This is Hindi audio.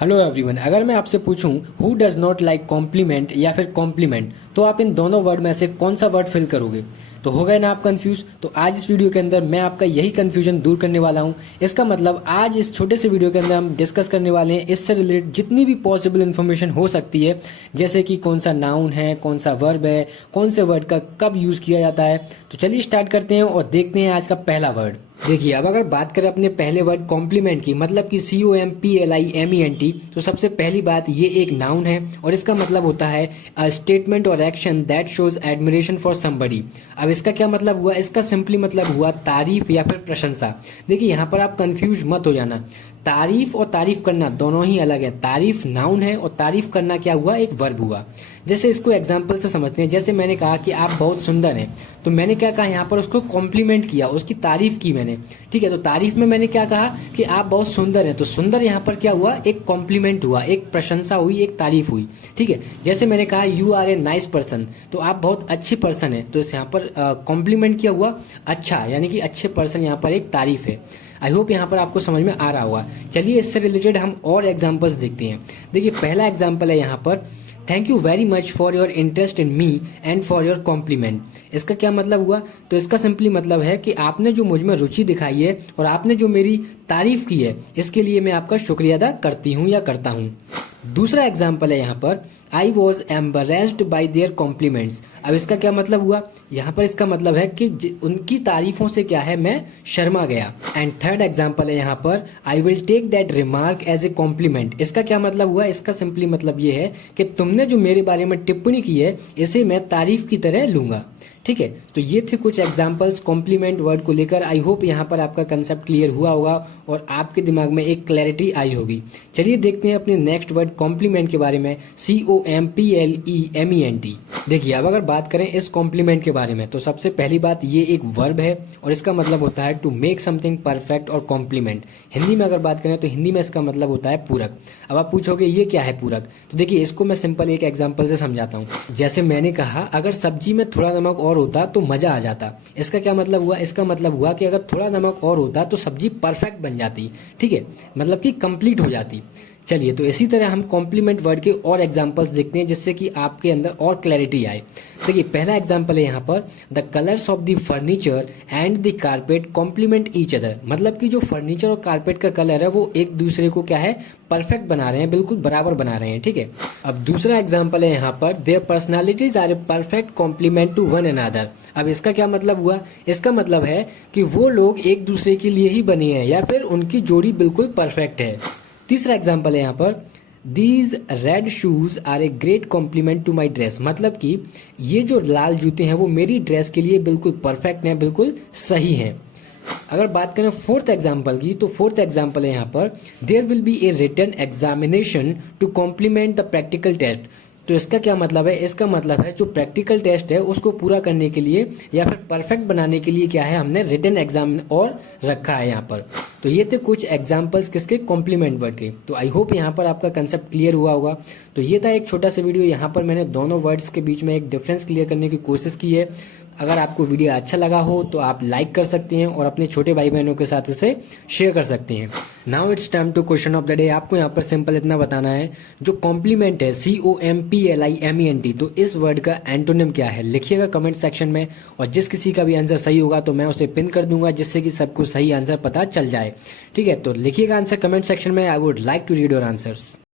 हेलो एवरीवन, अगर मैं आपसे पूछूं who does not like compliment या फिर कॉम्प्लीमेंट, तो आप इन दोनों वर्ड में से कौन सा वर्ड फिल करोगे? तो हो गए ना आप कंफ्यूज? तो आज इस वीडियो के अंदर मैं आपका यही कंफ्यूजन दूर करने वाला हूं। इसका मतलब आज इस छोटे से वीडियो के अंदर हम डिस्कस करने वाले हैं इससे रिलेटेड जितनी भी पॉसिबल इन्फॉर्मेशन हो सकती है, जैसे कि कौन सा नाउन है, कौन सा वर्ब है, कौन से वर्ड का कब यूज किया जाता है। तो चलिए स्टार्ट करते हैं और देखते हैं आज का पहला वर्ड। देखिए, अब अगर बात करें अपने पहले वर्ड कॉम्प्लीमेंट की, मतलब कि COMPLIMENT, तो सबसे पहली बात ये एक नाउन है और इसका मतलब होता है अ स्टेटमेंट और action that shows admiration for somebody. अब इसका क्या मतलब हुआ? इसका सिंपली मतलब हुआ तारीफ या फिर प्रशंसा। देखिए, यहाँ पर आप कंफ्यूज मत हो जाना। तारीफ और तारीफ करना दोनों ही अलग है। तारीफ नाउन है और तारीफ करना क्या हुआ? एक वर्ब हुआ। जैसे इसको एग्जाम्पल से समझते हैं। जैसे मैंने कहा कि आप बहुत सुंदर हैं, तो मैंने क्या कहा? यहाँ पर उसको कॉम्प्लीमेंट किया, उसकी तारीफ की मैंने। ठीक है, तो तारीफ में मैंने क्या कहा कि आप बहुत सुंदर हैं, तो सुंदर यहाँ पर क्या हुआ? एक कॉम्प्लीमेंट हुआ, एक प्रशंसा हुई, एक तारीफ हुई। ठीक है, जैसे मैंने कहा you are a nice person, तो आप बहुत अच्छे पर्सन है, तो यहाँ पर कॉम्प्लीमेंट क्या हुआ? अच्छा, यानी कि अच्छे पर्सन, यहाँ पर एक तारीफ है। आई होप यहाँ पर आपको समझ में आ रहा होगा। चलिए इससे रिलेटेड हम और एग्जांपल्स देखते हैं। देखिए, पहला एग्जांपल है यहाँ पर, thank you very much for your interest in me and for your compliment. इसका क्या मतलब हुआ? तो इसका सिंपली मतलब है कि आपने जो मुझ में रुचि दिखाई है और आपने जो मेरी तारीफ की है, इसके लिए मैं आपका शुक्रिया अदा करती हूँ या करता हूँ। दूसरा एग्जाम्पल है यहाँ पर, I was embarrassed by their compliments. अब इसका क्या मतलब हुआ? यहाँ पर इसका मतलब है कि उनकी तारीफों से क्या है, मैं शर्मा गया। एंड थर्ड एग्जाम्पल है यहाँ पर, I will take that remark as a compliment. इसका क्या मतलब हुआ? इसका सिंपली मतलब ये है कि तुमने जो मेरे बारे में टिप्पणी की है, इसे मैं तारीफ की तरह लूंगा। ठीक है, तो ये थे कुछ एग्जांपल्स कॉम्प्लीमेंट वर्ड को लेकर। आई होप यहाँ पर आपका कंसेप्ट क्लियर हुआ होगा और आपके दिमाग में एक क्लैरिटी आई होगी। चलिए देखते हैं अपने नेक्स्ट वर्ड कॉम्प्लीमेंट के बारे में, COMPLEMENT। देखिए, अब अगर बात करें इस कॉम्प्लीमेंट के बारे में, तो सबसे पहली बात, ये एक वर्ब है और इसका मतलब होता है टू मेक समथिंग परफेक्ट और कॉम्प्लीमेंट। हिंदी में अगर बात करें तो हिंदी में इसका मतलब होता है पूरक। अब आप पूछोगे ये क्या है पूरक? तो देखिए, इसको मैं सिंपल एक एग्जाम्पल से समझाता हूँ। जैसे मैंने कहा, अगर सब्जी में थोड़ा नमक और होता तो मजा आ जाता। इसका क्या मतलब हुआ? इसका मतलब हुआ कि अगर थोड़ा नमक और होता तो सब्जी परफेक्ट बन जाती। ठीक है, मतलब कि कंप्लीट हो जाती। चलिए, तो इसी तरह हम कॉम्प्लीमेंट वर्ड के और एग्जांपल्स देखते हैं जिससे कि आपके अंदर और क्लैरिटी आए। देखिए, पहला एग्जांपल है यहाँ पर, the colours of the furniture and the carpet complement each other. मतलब कि जो फर्नीचर और कारपेट का कलर है वो एक दूसरे को क्या है, परफेक्ट बना रहे हैं, बिल्कुल बराबर बना रहे हैं। ठीक है, अब दूसरा एग्जाम्पल है यहाँ पर, their personalities are a perfect complement to one another. अब इसका क्या मतलब हुआ? इसका मतलब है कि वो लोग एक दूसरे के लिए ही बने हैं या फिर उनकी जोड़ी बिल्कुल परफेक्ट है। तीसरा एग्जाम्पल है यहाँ पर, these red shoes are a great complement to my dress. मतलब कि ये जो लाल जूते हैं वो मेरी ड्रेस के लिए बिल्कुल परफेक्ट हैं, बिल्कुल सही हैं। अगर बात करें फोर्थ एग्जाम्पल की, तो फोर्थ एग्जाम्पल है यहाँ पर, there will be a written examination to complement the practical test. तो इसका क्या मतलब है? इसका मतलब है जो प्रैक्टिकल टेस्ट है उसको पूरा करने के लिए या फिर परफेक्ट बनाने के लिए क्या है, हमने रिटन एग्जाम और रखा है यहाँ पर। तो ये थे कुछ एग्जांपल्स किसके, कॉम्प्लीमेंट वर्ड के। तो आई होप यहाँ पर आपका कंसेप्ट क्लियर हुआ होगा। तो ये था एक छोटा सा वीडियो, यहाँ पर मैंने दोनों वर्ड्स के बीच में एक डिफरेंस क्लियर करने की कोशिश की है। अगर आपको वीडियो अच्छा लगा हो तो आप लाइक कर सकते हैं और अपने छोटे भाई बहनों के साथ इसे शेयर कर सकते हैं। Now it's time to question of the day. आपको यहाँ पर सिंपल इतना बताना है, जो कॉम्प्लीमेंट है COMPLIMENT, तो इस वर्ड का एंटोनिम क्या है, लिखिएगा कमेंट सेक्शन में। और जिस किसी का भी आंसर सही होगा तो मैं उसे पिन कर दूंगा, जिससे कि सबको सही आंसर पता चल जाए। ठीक है, तो लिखिएगा आंसर कमेंट सेक्शन में। I would like to read your answers.